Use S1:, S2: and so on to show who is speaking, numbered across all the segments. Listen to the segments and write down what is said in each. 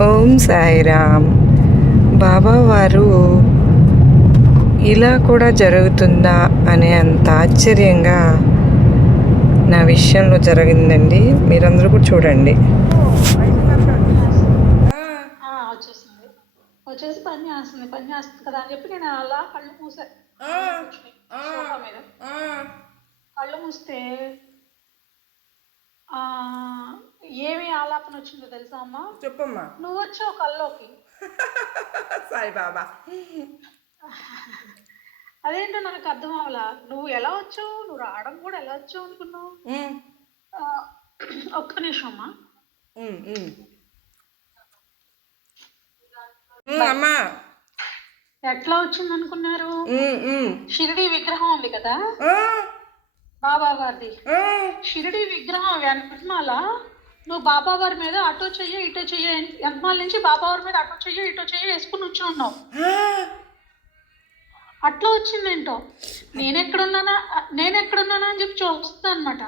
S1: ఓం సాయిరామ్. బాబా వారు ఇలా కూడా జరుగుతుందా అనే అంత ఆశ్చర్యంగా నా విషయంలో జరిగిందండి. మీరందరూ కూడా చూడండి.
S2: వచ్చేసింది. వచ్చేసి పని చేస్తుంది పని చేస్తుంది కదా అని చెప్పి నేను అలా కళ్ళు మీద. కళ్ళు మూస్తే ఆ, ఏమి ఆలాపన వచ్చిందో తెలుసా అమ్మా?
S1: చెప్పమ్మా.
S2: నువ్వు వచ్చావు కల్లోకి.
S1: సాయిబాబా.
S2: అదేంటో నాకు అర్థం అవ్వలా. నువ్వు ఎలా వచ్చావు? నువ్వు రావడం కూడా ఎలా వచ్చావు అనుకున్నావు? ఒక్క నిమిషం అమ్మా.
S1: అమ్మా.
S2: ఎట్లా వచ్చింది అనుకున్నారు? షిరిడి విగ్రహం ఉంది కదా? బాబా వారిది షిరిడి విగ్రహం వెనకమాల నువ్వు బాబా వారి మీద అటో చెయ్యి ఇటో చెయ్యి వెనకమాల నుంచి బాబా వారి మీద అటో చెయ్యి ఇటో చెయ్యి వేసుకుని వచ్చి ఉన్నావు. అట్లా వచ్చిందేంటో? నేనెక్కడున్నానా? నేనెక్కడున్నానా అని చెప్పి చూస్తా అనమాట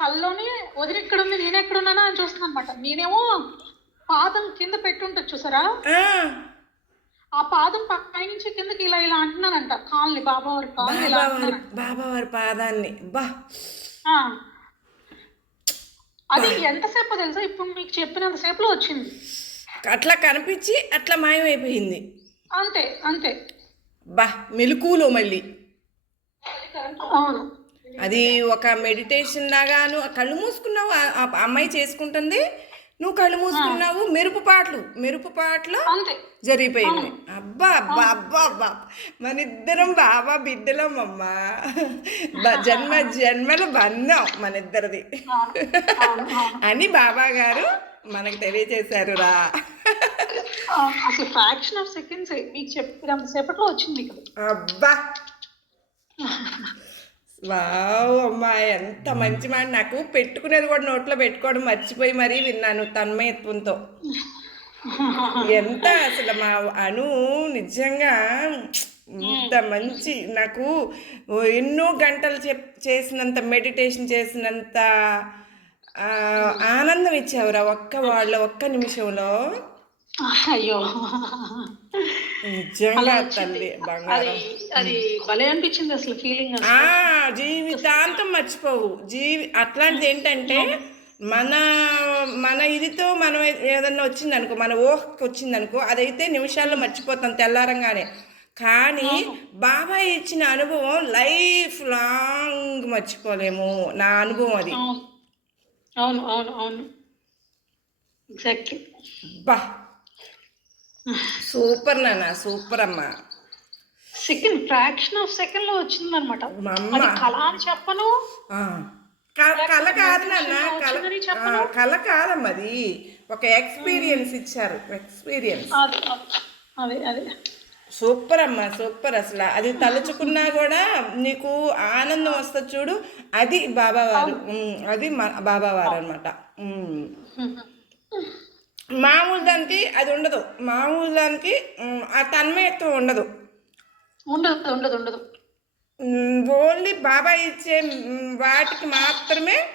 S2: కల్లోని వదిలి ఎక్కడుంది నేను ఎక్కడున్నానా అని చూస్తాను అనమాట నేనేమో పాదం కింద పెట్టుంటది చూసారా? ఆ. పాదం పైనుంచి కిందకి ఇలా ఇలా అంటున్నానంట కాల్ని బాబా వారి కాల్ని ఇలా
S1: బాబావారి బాబావారి పాదాన్ని. బా.
S2: అది ఎంతసేపు తెలుసా? ఇప్పుడు మీకు చెప్పినంత సేపులో వచ్చింది.
S1: అట్లా కనిపించి అట్లా మాయమైపోయింది.
S2: అంతే అంతే.
S1: బా మెలకులో మళ్ళీ.
S2: అవును.
S1: అది ఒక మెడిటేషన్ లాగాను కళ్ళు మూసుకున్నావు ఆ అమ్మాయి చేసుకుంటుంది. నువ్వు కళ్ళు మూసుకున్నావు మెరుపు పాటలు. మెరుపు పాటలు జరిగిపోయింది. అబ్బా అబ్బా అబ్బా అబ్బా. మన ఇద్దరం బాబా బిడ్డలం అమ్మా జన్మ జన్మల బంధం మన ఇద్దరిది అని బాబా గారు మనకు తెలియజేశారు రా.
S2: అసలు ఫ్రాక్షన్ ఆఫ్ సెకండ్స్ మీకు చెప్పినంత సేపట్లో వచ్చింది
S1: అబ్బా. వావ్ అమ్మా ఎంత మంచి మాట. నాకు పెట్టుకునేది కూడా నోట్లో పెట్టుకోవడం మర్చిపోయి మరీ విన్నాను తన్మయత్వంతో. ఎంత అసలు మా అను నిజంగా ఇంత మంచి నాకు ఎన్నో గంటలు చెప్ చేసినంత మెడిటేషన్ చేసినంత ఆనందం ఇచ్చావురా ఒక్క వాళ్ళ ఒక్క నిమిషంలో.
S2: అయ్యో.
S1: నిజంగా తల్లి బంగారం.
S2: అది భలే అనిపించింది అసలు ఫీలింగ్
S1: ఆ జీవితాంతం మర్చిపోవు. జీవి అట్లాంటిది ఏంటంటే మన మన ఇదితో మనం ఏదన్నా వచ్చింది అనుకో మన ఊహకు వచ్చింది అనుకో అదైతే నిమిషాల్లో మర్చిపోతాం తెల్లారంగానే. కానీ బాబాయ్ ఇచ్చిన అనుభవం లైఫ్ లాంగ్ మర్చిపోలేము. నా అనుభవం అది.
S2: అవును. అవును అవును అవును. ఎగ్జాక్ట్లీ
S1: బా సూపర్ నాన్న సూపర్ అమ్మా.
S2: సెకండ్ ఫ్రాక్షన్ ఆఫ్ సెకండ్లో వచ్చింది అనమాట కళ అని చెప్పను.
S1: కళ కాదు నాన్న కళ కాదమ్మా అది. ఒక ఎక్స్పీరియన్స్ ఇచ్చారు ఎక్స్పీరియన్స్
S2: అది అది అది
S1: సూపర్ అమ్మా సూపర్ అసలు. అది తలుచుకున్నా కూడా నీకు ఆనందం వస్తుంది చూడు. అది బాబావారు. అది బాబావారు అనమాట మామూలు దానికి అది ఉండదు. మామూలు దానికి ఆ తన్మయత్వం ఉండదు.
S2: ఉండదు ఉండదు ఉండదు.
S1: ఓన్లీ బాబా ఇచ్చే వాటికి మాత్రమే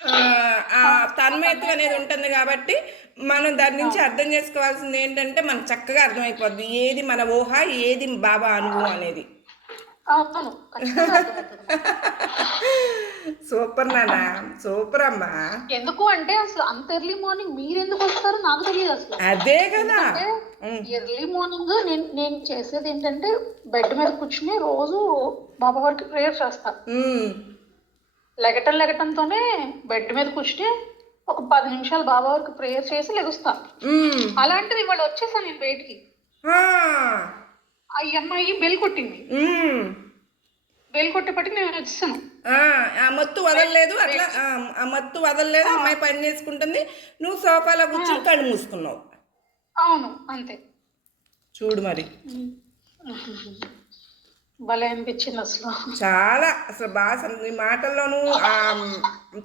S1: ఆ, తన్మయత్వం అనేది ఉంటుంది కాబట్టి మనం దాని నుంచి అర్థం చేసుకోవాల్సింది ఏంటంటే మనకు చక్కగా అర్థమైపోద్ది ఏది మన ఊహ ఏది బాబా అనుభవం అనేది. సూపర్ నాన్న సూపర్ అమ్మా.
S2: ఎందుకు అంటే అసలు అంత ఎర్లీ మార్నింగ్ మీరు ఎందుకు వస్తారో నాకు తెలియదు అసలు.
S1: అదే కదా.
S2: ఎర్లీ మార్నింగ్ నేను నేను చేసేది ఏంటంటే బెడ్ మీద కూర్చుని రోజు బాబా వారికి ప్రేయర్ చేస్తా. లెగటం లెగటంతోనే బెడ్ మీద కూర్చుని ఒక పది నిమిషాలు బాబా వారికి ప్రేయర్ చేసి లెగుస్తా. అలాంటిది ఇవాళ వచ్చేసాను నేను బయటికి.
S1: ఆ,
S2: అమ్మాయి బెల్ కొట్టింది. బెల్ కొట్టేపటికి నేను వచ్చేసాను.
S1: ఆ, మత్తు వదలలేదు అట్లా ఆ, మత్తు వదలలేదు అమ్మాయి పని చేసుకుంటుంది. నువ్వు సోఫాలో కూర్చొని కళ్ళు మూసుకున్నావు.
S2: అవును అంతే.
S1: చూడు మరి.
S2: భలే అనిపించింది అసలు.
S1: చాలా అసలు బాగా నీ మాటల్లోనూ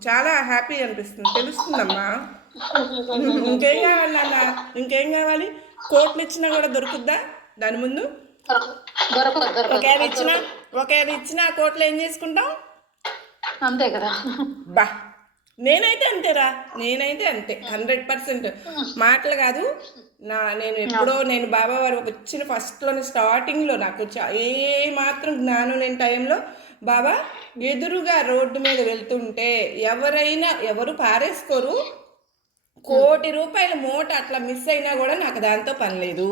S1: చాలా హ్యాపీ అనిపిస్తుంది. తెలుస్తుందమ్మా. ఇంకేం కావాలి నాన్న? ఇంకేం కావాలి? కోట్లు ఇచ్చినా కూడా దొరుకుద్దా? దాని ముందు? ఒకవేళ ఇచ్చినా ఒకవేళ ఇచ్చినా కోట్లు ఏం చేసుకుంటాం?
S2: అంతే కదా.
S1: బా నేనైతే అంతేరా నేనైతే అంతే హండ్రెడ్ పర్సెంట్. మాటలు కాదు నా నేను ఎప్పుడో నేను బాబా వారు వచ్చిన ఫస్ట్లోనే స్టార్టింగ్లో నాకు ఏ మాత్రం జ్ఞానం లేని టైంలో బాబా ఎదురుగా రోడ్డు మీద వెళ్తుంటే ఎవరైనా ఎవరు పారేసుకోరు. కోటి రూపాయల మూట అట్లా మిస్ అయినా కూడా నాకు దాంతో పని లేదు.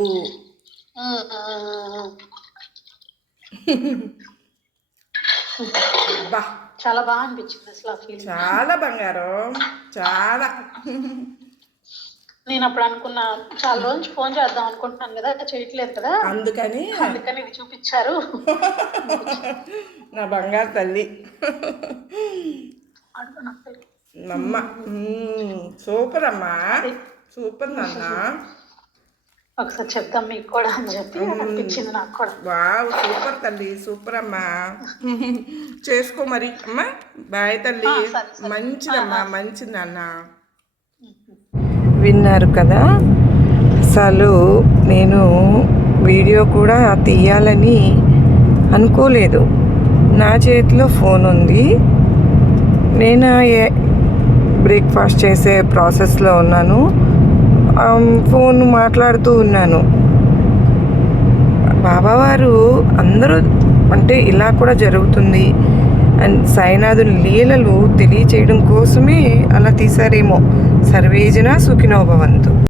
S1: బా.
S2: చాలా బాగా అనిపించింది అసలు ఆ ఫీల్
S1: చాలా బంగారం. చాలా.
S2: నేను అప్పుడు అనుకున్నా చాలా రోజు ఫోన్ చేద్దాం అనుకుంటున్నాను కదా చేయట్లేదు కదా.
S1: అందుకని.
S2: అందుకని ఇది చూపించారు.
S1: నా బంగారు తల్లి. అమ్మ. సూపర్ అమ్మా. సూపర్ నాన్న.
S2: ఒకసారి చెప్దాం మీకు కూడా అని చెప్పి అనిపించింది నాకు కూడా.
S1: వావ్ సూపర్ తల్లి సూపర్ అమ్మా. చేసుకో మరి. అమ్మా బాయ్ తల్లి. మంచిదమ్మా మంచిది నాన్న. విన్నారు కదా? అసలు నేను వీడియో కూడా తీయాలని అనుకోలేదు. నా చేతిలో ఫోన్ ఉంది. నేను ఏ బ్రేక్ఫాస్ట్ చేసే ప్రాసెస్లో ఉన్నాను. ఫోన్ మాట్లాడుతూ ఉన్నాను. బాబావారు అందరూ అంటే ఇలా కూడా జరుగుతుంది. అండ్ సాయినాథుని లీలలు తెలియచేయడం కోసమే అలా తీశారేమో. సర్వేజన సుఖినోభవంతు.